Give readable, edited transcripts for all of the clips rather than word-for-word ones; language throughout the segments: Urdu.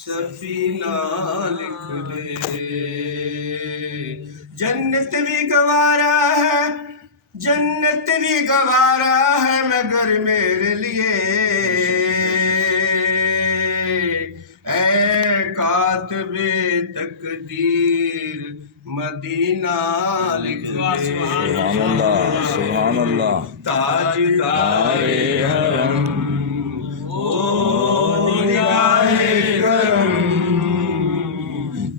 سفینہ لکھ دے۔ جنت بھی گوارا ہے، جنت بھی گوارا ہے مگر میرے لیے، اے کاتب تقدیر مدینہ لکھ دے۔ سبحان اللہ سبحان اللہ۔ تاجدار حرم او نگاہ کرم،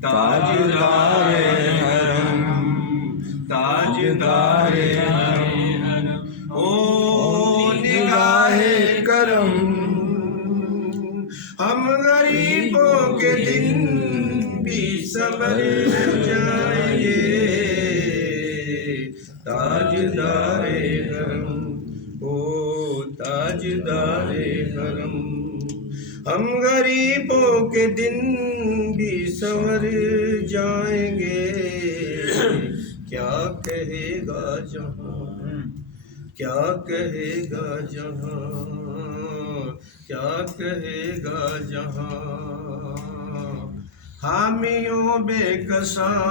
تاجدار حرم، تاجدار حرم او نگاہ کرم۔ ہم غریبوں کے دن بھی سنور جائیں گے، تاجدار حرم او تاجدار حرم۔ ہم غریبوں کے دن بھی سنور جائیں گے، کیا کہے گا جہاں، کیا کہے گا جہاں، کیا کہے گا جہاں، حامیوں بے کساں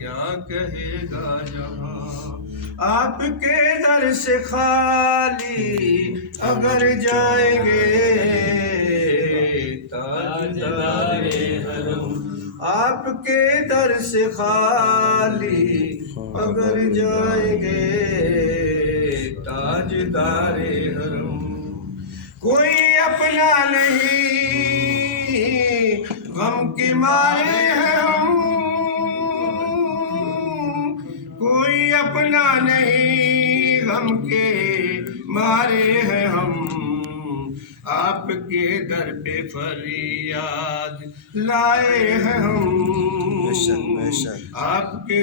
کیا کہے گا جہاں۔ آپ کے در سے خالی اگر جائیں گے، تاجدار حرم آپ کے در سے خالی اگر جائیں گے، تاجدار حرم۔ کوئی اپنا نہیں غم کے مارے ہیں ہم، کوئی اپنا نہیں غم کے مارے ہیں ہم، آپ کے در پہ فریاد لائے ہیں ہم، آپ کے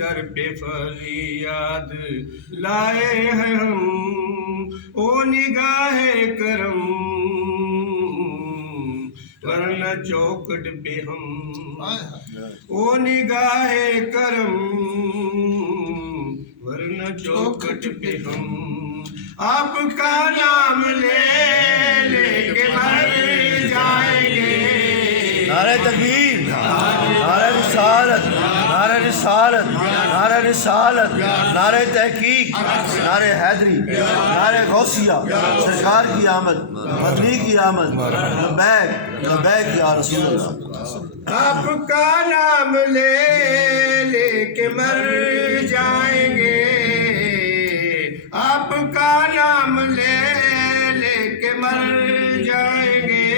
در پہ فریاد لائے ہیں ہم، او نگاہ کرم ورنہ چوکٹ پہ ہم، او نگاہ کرم ورنہ چوکٹ پہ ہم، آپ کا نام لے لے کے مر جائیں گے۔ نعرہ تکبیر، نعرہ رسالت، نعرہ رسالت، نعرہ رسالت، نعرہ تحقیق، نعرہ حیدری، نعرہ غوثیہ، سرکار کی آمد، مدنی کی آمد، لبیک لبیک یا رسول اللہ۔ آپ کا نام لے لے کے مر جائیں گے، آپ کا نام لے لے کے مر جائیں گے،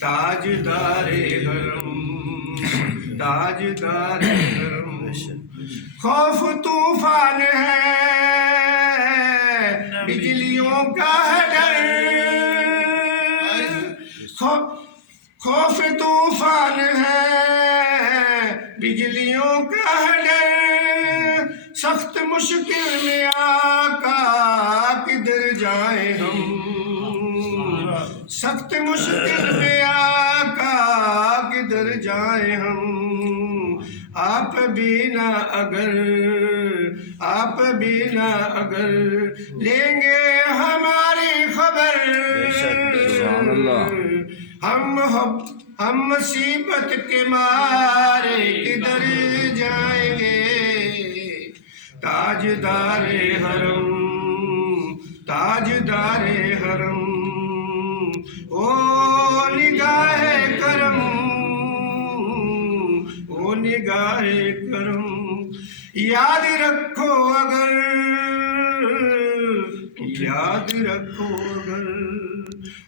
تاجدار حرم، تاجدار حرم۔ خوف طوفان ہے، بجلیوں کا ہے ڈر، خوف طوفان ہے، بجلیوں کا ہے ڈر، سخت مشکل میں آقا کدھر جائیں ہم، سخت مشکل میں آقا کدھر جائیں ہم، آپ بھی نہ اگر لیں گے ہماری خبر، ہم مصیبت کے مارے کدھر جائیں گے، تاجدار حرم، تاجدار حرم او نگاہ کرم، او نگاہ کرم۔ یاد رکھو اگر، یاد رکھو اگر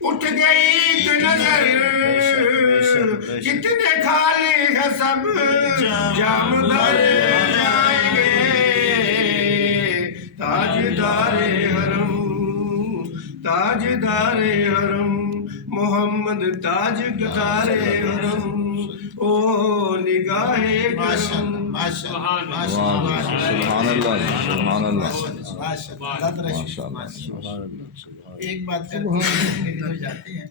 اٹھ گئی ایک نظر، جتنے خالی ہے سب جام بھر جائیں گے، تاجدار حرم، تاجدار حرم محمد تاجدار حرم او نگاہ کرم۔ سبحان اللہ سبحان اللہ۔ ایک بات کرتے ہو جاتے ہیں،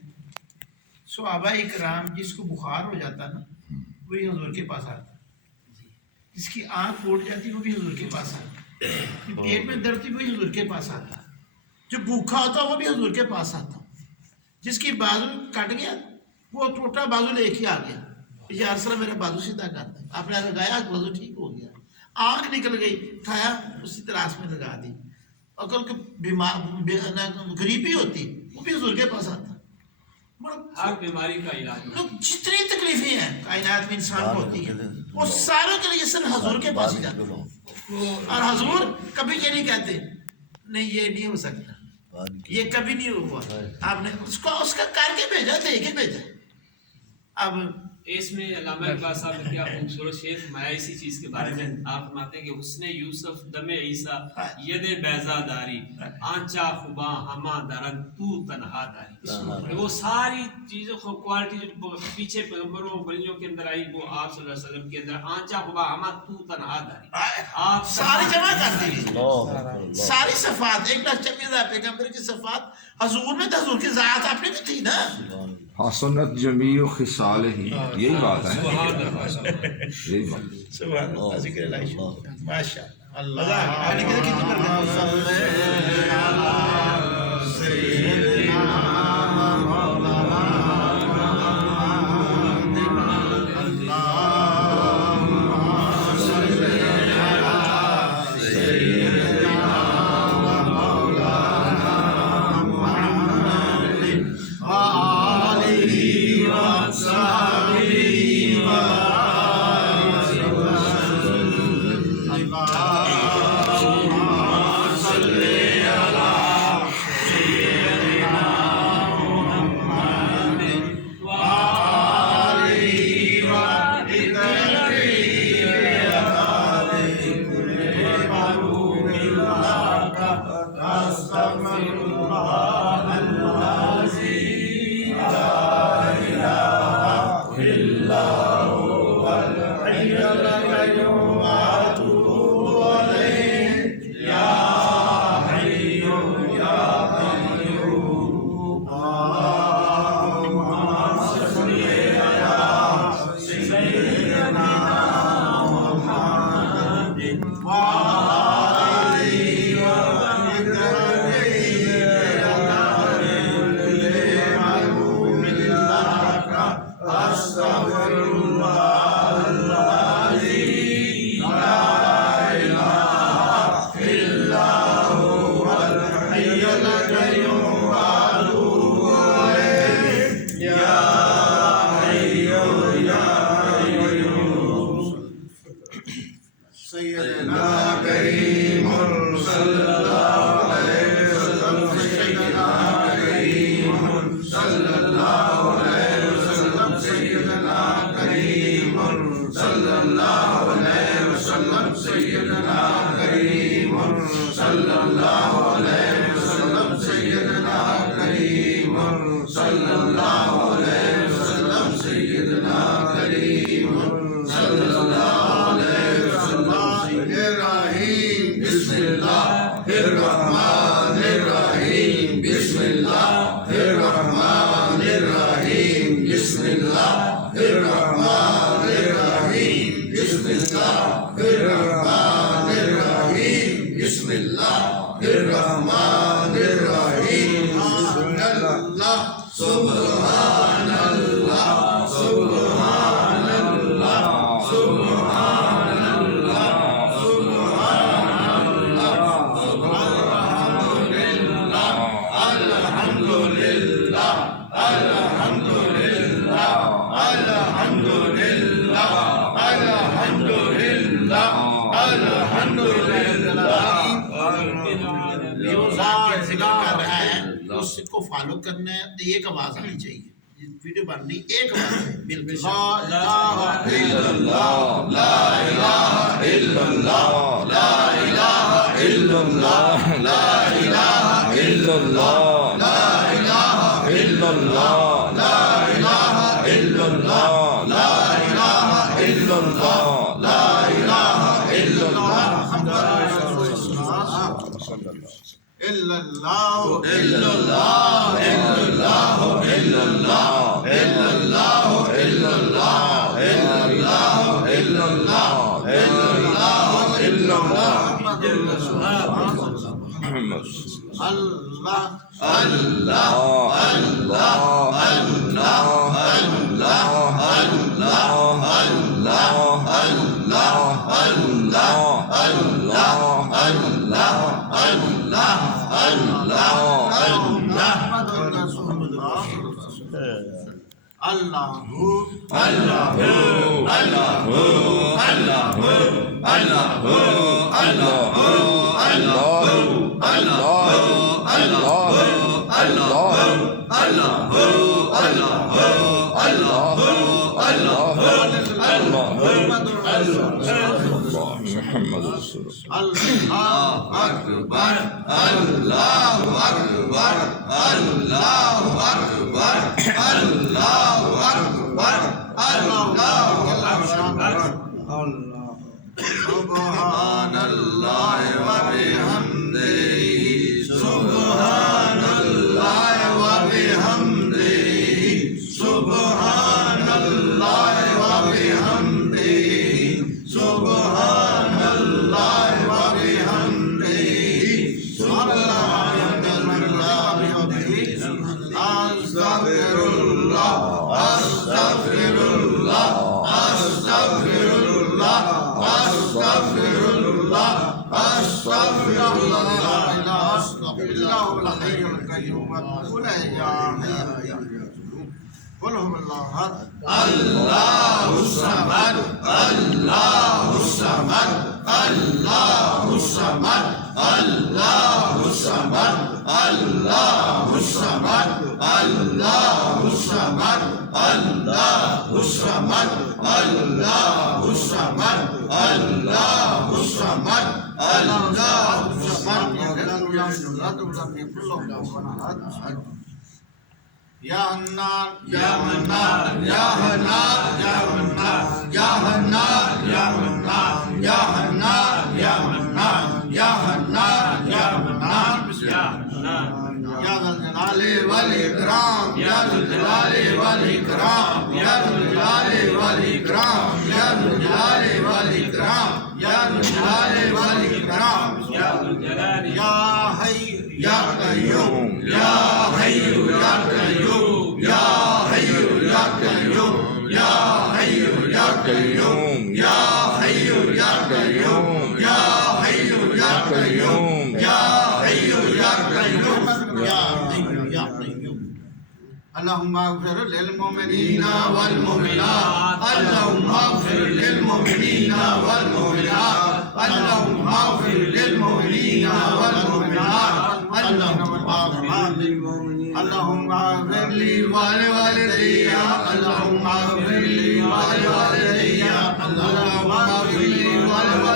صحابہ اکرام جس کو بخار ہو جاتا نا وہی حضور کے پاس آتا، جس کی آنکھ پھوٹ جاتی وہ بھی حضور کے پاس آتا، پیٹ میں درد تھی وہی حضور کے پاس آتا، جو بھوکا ہوتا وہ بھی حضور کے پاس آتا، جس کی بازو کٹ گیا وہ ٹوٹا بازو لے کے آ گیا یا رسول اللہ میرا بازو سیدھا کر دیں. آپ نے لگایا بازو ٹھیک ہو گیا. آنکھ نکل گئی کھایا اسی تلاش میں لگا دی. اگر بیمار غریبی ہوتی وہ بھی حضور کے پاس آتا. ہر بیماری کا علاج جتنی تکلیفیں ہیں کائنات میں انسان کو ہوتی ہیں وہ ساروں کے لیے صرف حضور کے پاس ہی جاتے ہیں. اور حضور کبھی یہ نہیں کہتے نہیں یہ نہیں ہو سکتا یہ کبھی نہیں ہوا. آپ نے اس کا کر کے بھیجا دے کے بھیجا. اب اس میں علامہ اقبال صاحب نے کیا خوبصورت شعر فرمایا اسی چیز کے بارے میں. آپ فرماتے ہیں کہ حسن یوسف دم عیسیٰ ید بیضا داری آنچا خبا ہما درن تو تنہا داری. وہ ساری چیزوں کو کوالٹی جو پیچھے پیغمبروں ولیوں کے اندر آئی وہ آپ صلی اللہ علیہ وسلم کے اندر آنچا خبا ہما تو تنہا داری. آپ ساری جمع کر دی ساری صفات 1,26,000 پیغمبر کی صفات حضور میں تھا. حضور کی ذات آپ نے بھی تھی نا. حسنت جمیع خصالہ یہی بات ہے. یہی بات. سبحان اللہ ذکر اللہ ماشاء اللہ. کو فالو کرنا ہے تو ایک آواز آنی چاہیے ویڈیو بننی ایک آواز ہے بالکل لا الہ الا اللہ لا الہ الا اللہ لا الہ الا اللہ لا الہ الا اللہ لا الہ الا اللہ لا الہ الا اللہ لا الہ الا اللہ إلا الله إلا الله إلا الله إلا الله إلا الله إلا الله إلا الله إلا الله إلا الله إلا الله الله الله الله محمد رسول سبحان اللہ و بحمدہ سبحان اللہ و بحمدہ سبحان اللہ و بحمدہ سبحان اللہ و بحمدہ سبحان اللہ و بحمدہ استغفر اللہ استغفر اللہ استغفر اللہ استغفر اللہ استغفر اللہ لا الہ الا هو الحي القيوم قل يا حي يا قيوم قل هو الله احد الله الصمد الله الصمد الله الصمد الله الصمد الله الصمد الله الصمد الله الصمد الله الصمد الله الصمد الله الصمد يا حنان يا منان يا حنان يا منان يا حنان يا منان يا حنان يا منان يا حنان يا منان يا ذا الجلال والإكرام يا ذا الجلال والإكرام يا ذا الجلال والإكرام يا ذا الجلال والإكرام يا ذا الجلال والإكرام يا ذو الجلال يا حي يا قيوم يا حي يا قيوم يا حي يا قيوم يا حي يا قيوم يا حي يا قيوم يا حي يا قيوم يا حي يا قيوم يا حي يا قيوم اللهم اغفر للمؤمنين والمؤمنات اللهم اغفر للمؤمنين والمؤمنات اللهم اغفر للمؤمنين والمؤمنات اللهم اغفر لي ولوالدي اللهم اغفر لي ولوالدي اللهم اغفر لي ولوالدي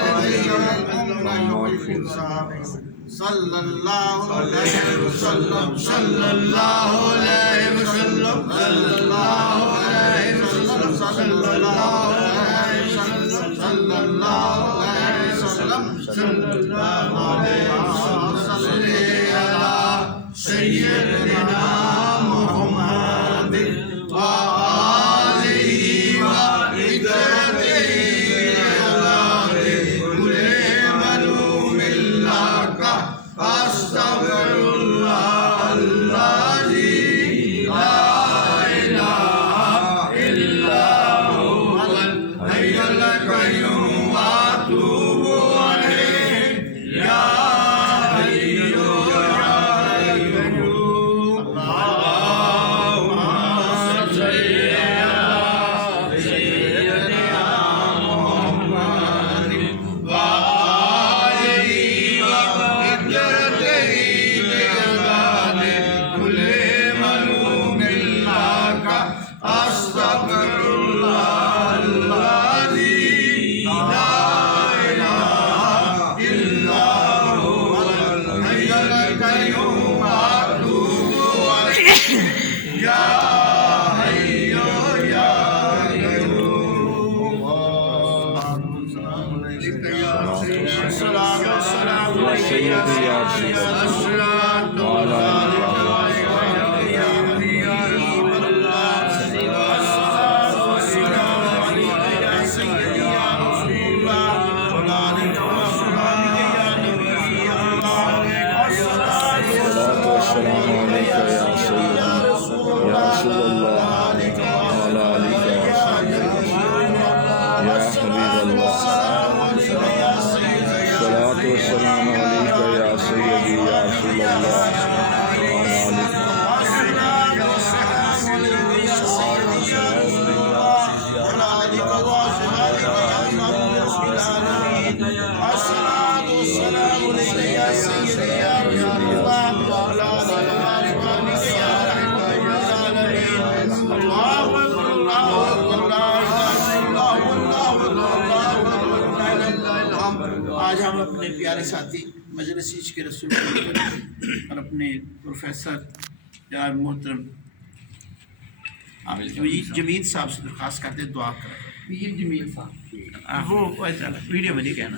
صلى الله عليه وسلم صلى الله عليه وسلم صلى الله عليه وسلم صلى الله عليه وسلم صلى الله عليه وسلم صلى الله عليه وسلم صل على سيدنا محمد وآله وإدارته استغفر الله الذي لا اله الا هو الحي القيوم واتوب اليه يا حي يا قيوم اللهم صل على سيدنا محمد وآله استغفر الله الذي لا اله الا هو الحي القيوم واتوب اليه يا حي يا قيوم الصلاة والسلام عليك يا سيدي وعلى السلام عليك يا سيدي يا رسول الله وعلى آلك وصحبه يا حبيب الله الصلاة والسلام عليك يا سيدي يا رسول الله وعلى آلك پیارے ساتھی مجلس عشق رسول اور اپنے پروفیسر جناب محترم جمید صاحب سے درخواست کرتے دعا کریں یہ جمید صاحب وہ ویڈیو میں نہیں کہنا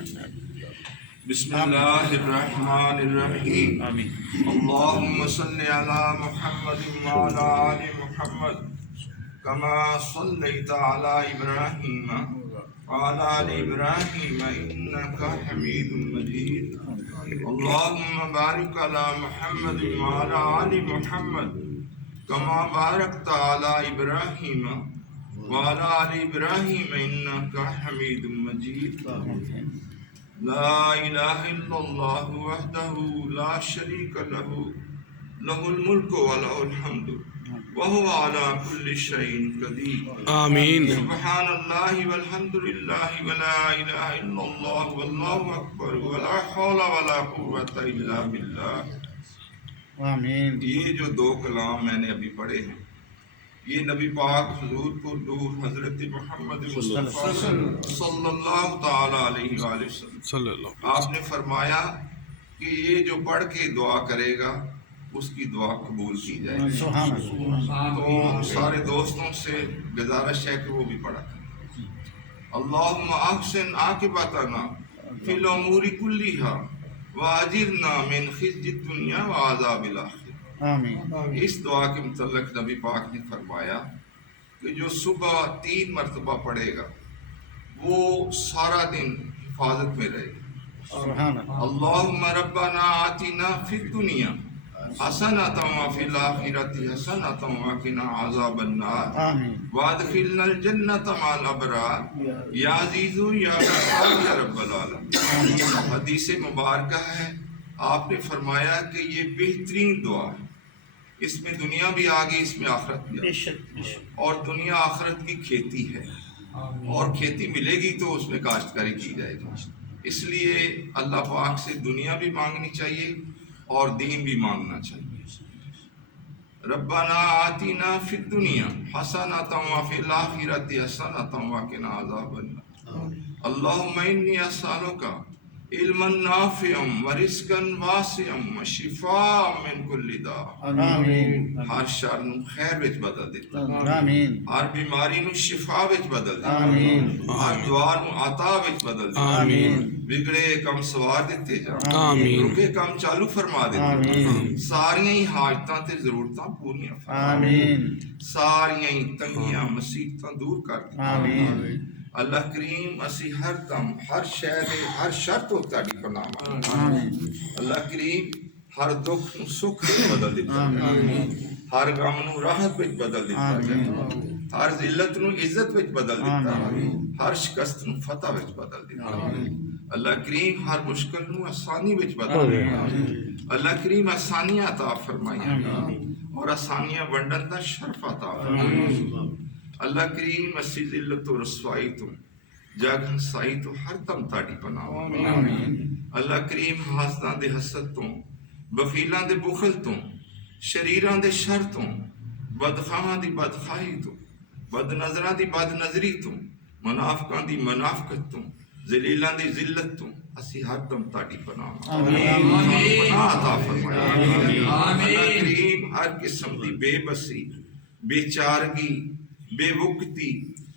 بسم اللہ الرحمن الرحیم آمین اللهم صل على محمد وعلى آل محمد كما صليت على إبراهيم وعلى آل إبراهيم إنك حميد مجيد اللهم بارك على محمد وعلى آل محمد كما باركت على إبراهيم وعلى آل إبراهيم إنك حميد مجيد لا إله إلا الله وحده لا شريك له له الملك وله الحمد وهو على كل شيء قدير آمین سبحان الله والحمد لله ولا إله إلا الله والله أكبر ولا حول ولا قوة إلا بالله آمین یہ جو دو کلام میں نے ابھی پڑھے ہیں یہ نبی پاک حضور کو دور حضرت محمد مصطفیٰ صلی اللہ تعالی علیہ وآلہ وسلم صلی اللہ آپ نے فرمایا کہ یہ جو پڑھ کے دعا کرے گا اس کی دعا قبول کی جائے گی سبحان اللہ تو سارے دوستوں سے گزارش ہے کہ وہ بھی پڑھا کریں اللہم احسن عاقبتنا فی الامور کلیہا واجرنا من خزي الدنیا وعذاب الآخرہ آمین اس دعا کے متعلق نبی پاک نے فرمایا کہ جو صبح 3 مرتبہ پڑھے گا وہ سارا دن حفاظت میں رہے گا سبحان اللہ اللہم ربنا آتنا فی الدنیا حسنۃ وفی الآخرۃ حسنۃ وقنا عذاب النار آمین وادخلنا الجنۃ مع الابرار یا عزیز یا غفار یا رب العالمین حدیث مبارکہ ہے آپ نے فرمایا کہ یہ بہترین دعا ہے اس میں دنیا بھی آگئی اس میں آخرت بھی آگئی اور دنیا آخرت کی کھیتی ہے اور کھیتی ملے گی تو اس میں کاشتکاری کی جائے گی اس لیے اللہ پاک سے دنیا بھی مانگنی چاہیے اور دین بھی مانگنا چاہیے ربنا آتنا فی الدنیا حسنۃ وفی الآخرۃ حسنۃ وقنا عذاب النار اللہم انی اسألک علما نافعا ورزقا واسعا وشفاء من کل داء آمین ہر شر نو خیر وچ بدل دیتا آمین ہر بیماری نو شفا وچ بدل دیتا آمین ہر دعا نو عطا وچ بدل دیتا آمین بگڑے کم سوار دیتے جان آمین رکے کم چالو فرما دیتے آمین ساریاں ہی حاجتاں تے ضرورتاں پوریاں فرما آمین ساریاں ہی تنگیاں مصیبتاں دور کر دی آمین اللہ کریم اسی ہر کم ہر شے دے ہر شرط تو تہاڈی پناہ مانگدے اللہ کریم ہر دکھ نو سکھ وچ بدل دیتا ہر غم نو راحت وچ بدل دیتا ہر ذلت نو عزت وچ بدل دیتا ہر شکست نو فتح وچ بدل دیتا اللہ کریم ہر مشکل نو آسانی وچ بدل دیتا اللہ کریم آسانیاں عطا فرمائیاں اور آسانیاں ونڈن دا شرف عطا فرمائیاں اللہ کریم اسی ذلت و رسوائی تو جگ ہنسائی تو ہر دم تاڑی پناہ اللہ کریم حاسداں دے حسد تو بخیلاں دے بخل تو شریراں دے شر تو بدخواہاں دی بدخواہی تو بد نظراں دی بد نظری تو منافقاں دی منافقت تو ذلیلاں دی ذلت تو اسی ہر دم تاڑی پناہ پناہ عطا فرمائے اللہ کریم ہر قسم دی بے بسی بے چارگی بے وقتی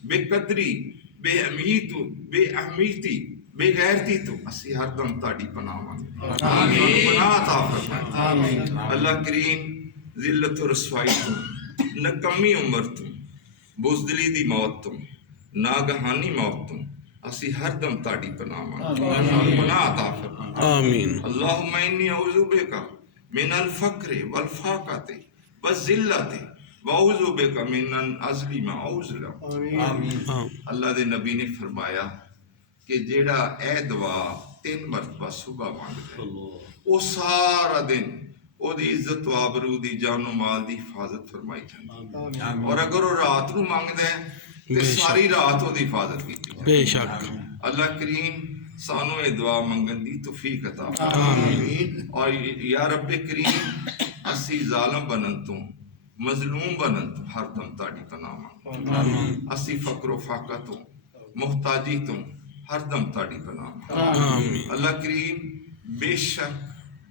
بے قدری بے امیتو بے اہمیتی بے غیرتی تو اسی ہر دم تاڑی پناہ مانگے پناہ عطا فرمائے اللہ کریم ذلت و رسوائی تو نکمی عمر تو بزدلی دی موت تو ناگہانی موت تو اسی ہر دم تاڑی پناہ مانگے پناہ عطا فرمائے آمین اللہم انی اعوذ بک من الفقر والفاقۃ والذلۃ وَأَعُوذُ بِكَ مِنْ أَنْ أَظْلِمَ أَوْ أُظْلَمَ اللہ دے نبی نے فرمایا کہ جیڑا اے دعا 3 مرتبہ صبح مانگدا ہے وہ سارا دن او دی عزت و آبرو دی جان و مال دی حفاظت فرمائی جاندی اور اگر وہ رات نو مانگدا ہے تے ساری رات او دی حفاظت کیتی بے شک اللہ کریم سانو اے دعا منگن دی توفیق عطا فرمائے اور یا رب کریم اسی ظالم بنن تو مظلوم بنن تو ہر دم تاڑی پناہ مانگ اسی فقر و فاقہ تو محتاجی تو ہر دم تاڑی پناہ مانگ اللہ کریم بے شک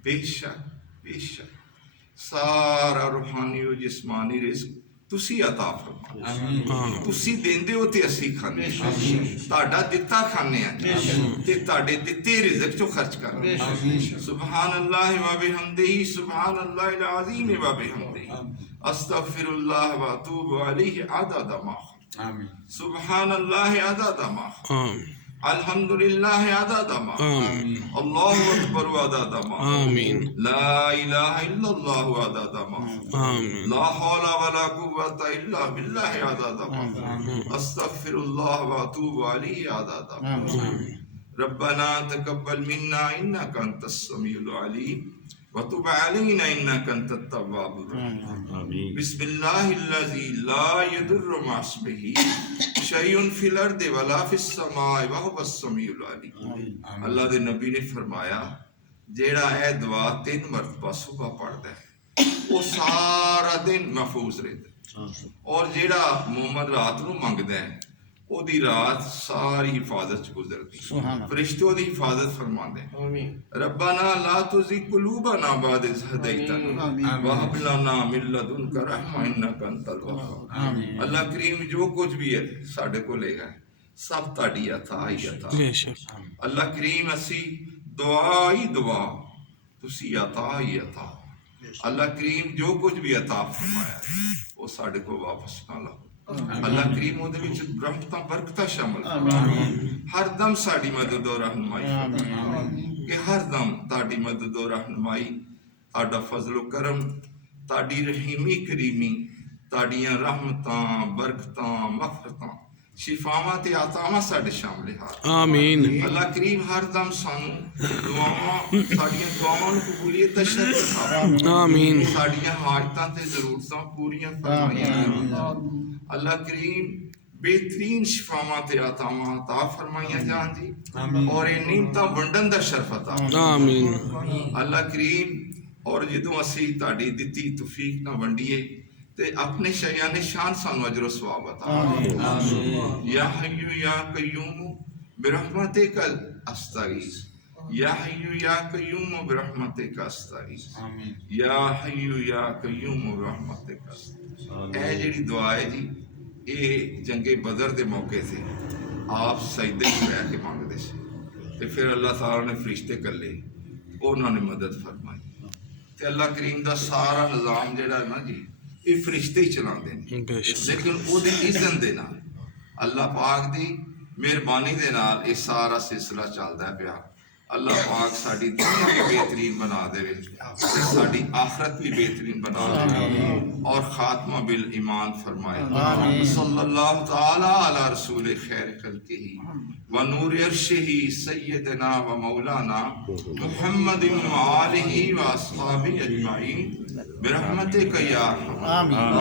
بے شک بے شک سارا روحانی و جسمانی رزق تسی عطا فرماؤ تسی دیندے ہو تے اسی کھانے تہاڈا دتا کھانے ہیں تے تہاڈے دتے رزق چوں خرچ کرنے سبحان اللہ و بحمدہ سبحان اللہ العظیم و بحمدہ استغفر اللہ و اتوب علیہ عدد ما سبحان اللہ عدد ما الحمدللہ عدد ما اللہ اکبر عدد ما لا الہ الا اللہ عدد ما لا حول ولا قوة الا باللہ عدد ما استغفر اللہ و اتوب علیہ عدد ما ربنا تقبل منا انک انت السمیع العلیم وتب علينا إنك أنت التواب الرحيم بسم الله الذي لا يضر مع اسمه شيء في الأرض ولا في السماء وهو السميع العليم اللہ دے نبی نے فرمایا جیڑا اے دعا 3 مرتبہ صبح پڑھدا ہے وہ سارا دن محفوظ رہتا ہے اور جیڑا مومن رات نو منگدا ہے او دی رات ساری حفاظت گزرتی فرشتوں دی حفاظت فرماندے ربنا لا تزغ قلوبنا بعد إذ هديتنا وهب لنا من لدنك رحمة إنك أنت الوهاب اللہ کریم جو کچھ بھی ہے ساڈے کو لے گا سب تہاڈی عطا ہی عطا اللہ کریم اسی دعا ہی دعا تسی عطا ہی عطا اللہ کریم جو کچھ بھی عطا فرمایا وہ ساڈے کو واپس نہ لاؤ اللہ کریم وہ دے وچ رحمتاں برکتاں شامل ہر دم ساڈی مدد و رہنمائی کہ ہر دم تہاڈی مدد و رہنمائی تہاڈا فضل و کرم تہاڈی رحیمی کریمی تہاڈیاں رحمتاں برکتاں مغفرتاں شفاواں تے عطاواں ساڈے شامل ہار آمین اللہ کریم ہر دم سانو دعاواں ساڈیاں دعاواں نوں قبولیت دا شرط عطا آمین ساڈیاں حاجتاں تے ضرورتاں پوریاں فرمائیاں اللہ کریم بہترین شفاواں تے عطاواں عطا فرمائیاں جان جی اور اے نعمتاں ونڈن دا شرف عطا آمین اللہ کریم اور جدوں اسی تہاڈی دتی توفیق نہ ونڈیے تے اپنے شایان شان سانو اجر و ثواب عطا یا حی یا قیوم برحمتک استغیث یا حی یا قیوم برحمتک استغیث یا حی یا قیوم برحمتک استغیث اے جڑی دعا ہے جی اے جنگ بدر دے موقع سے آپ سجدے میں بیٹھ کے مانگدے سے تے پھر اللہ تعالی نے فرشتے کلے انہوں نے مدد فرمائی تے اللہ کریم دا سارا نظام جڑا ہے نا جی یہ فرشتے ہی چلا دیں لیکن وہ دے اذن دے نال اللہ پاک دی مہربانی دے نال یہ سارا سلسلہ چلدا ہے پیا اللہ پاک ساڈی دنیا بھی بہترین بنا دے ساڈی آخرت بھی بہترین بنا دے اور خاتمہ بالایمان فرمائے صلی اللہ تعالی علی رسول خیر خلقہ و نور عرشہ سیدنا و مولانا محمد و آلہ و اصحابہ اجمعین برحمتک یا ارحم آمین